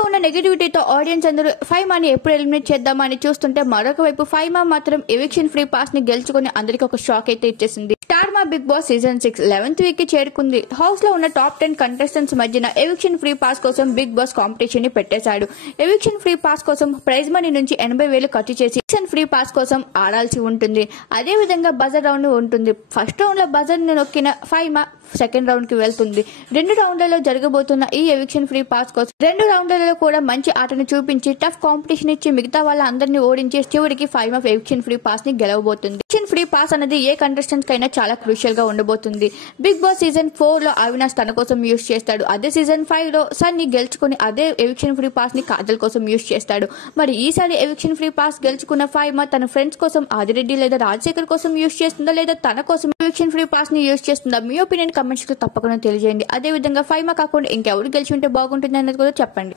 లో ఉన్న నెగటివిటీతో ఆడియన్స్ అందరూ ఫైమాని ఎప్పుడు ఎలిమినేట్ చేద్దామని చూస్తుంటే మరొక వైపు ఫైమా మాత్రం ఎవిక్షన్ ఫ్రీ పాస్ ని గెలుచుకుని అందరికి ఒక షాక్ అయితే ఇచ్చేసింది. స్టార్ మా big boss season 6 11th week కి చేరుకుంది. హౌస్ లో ఉన్న టాప్ 10 కంటెస్టెంట్స్ మధ్యన ఎవిక్షన్ ఫ్రీ పాస్ కోసం బిగ్ బాస్ కాంపిటీషన్ ని పెట్టేశాడు. ఎవిక్షన్ ఫ్రీ పాస్ కోసం ప్రైజ్ మనీ నుంచి 80,000 ఖర్చు చేసి ఎవిక్షన్ ఫ్రీ పాస్ కోసం ఆడాల్సి ఉంటుంది. అదే విధంగా బజర్ రౌండ్ ఉంటుంది. ఫస్ట్ రౌండ్ లో బజర్ ని నొక్కిన ఫైమా సెకండ్ రౌండ్ కి వెళ్తుంది. 2 రౌండ్లలో జరగబోతున్న ఈ ఎవిక్షన్ ఫ్రీ పాస్ కోసం 2 రౌండ్లలో కూడా మంచి ఆటను చూపించి టఫ్ కాంపిటీషన్ ఇచ్చి మిగతా వాళ్ళ అందరినీ ఓడించి చివరికి ఫైమా ఎవిక్షన్ ఫ్రీ పాస్ ని గెలవబోతుంది. ఎవిక్షన్ ఫ్రీ పాస్ అనేది ఏ కంటెస్టెంట్ కైనా చాలా క్రూషియల్ గా ఉండబోతుంది. బిగ్ బాస్ సీజన్ 4 లో అవినాష్ తన కోసం యూజ్ చేస్తాడు. అదే సీజన్ 5 లో సన్నీ గెలుచుకుని అదే ఎవిక్షన్ ఫ్రీ పాస్ ని కాజల్ కోసం యూజ్ చేస్తాడు. మరి ఈసారి ఎవిక్షన్ ఫ్రీ పాస్ గెలుచుకున్న ఫైమా తన ఫ్రెండ్స్ కోసం ఆదిరెడ్డి లేదా రాజశేఖర్ కోసం యూజ్ చేస్తుందా లేదా తన కోసం ఎవిక్షన్ ఫ్రీ పాస్ ని యూజ్ చేస్తుందా? మీ ఒపీనియన్ కమెంట్స్ లో తప్పకుండా తెలియజేయండి. అదే విధంగా ఫైమా కాకుండా ఇంకెవరు గెలిచి ఉంటే బాగుంటుంది అనేది కూడా చెప్పండి.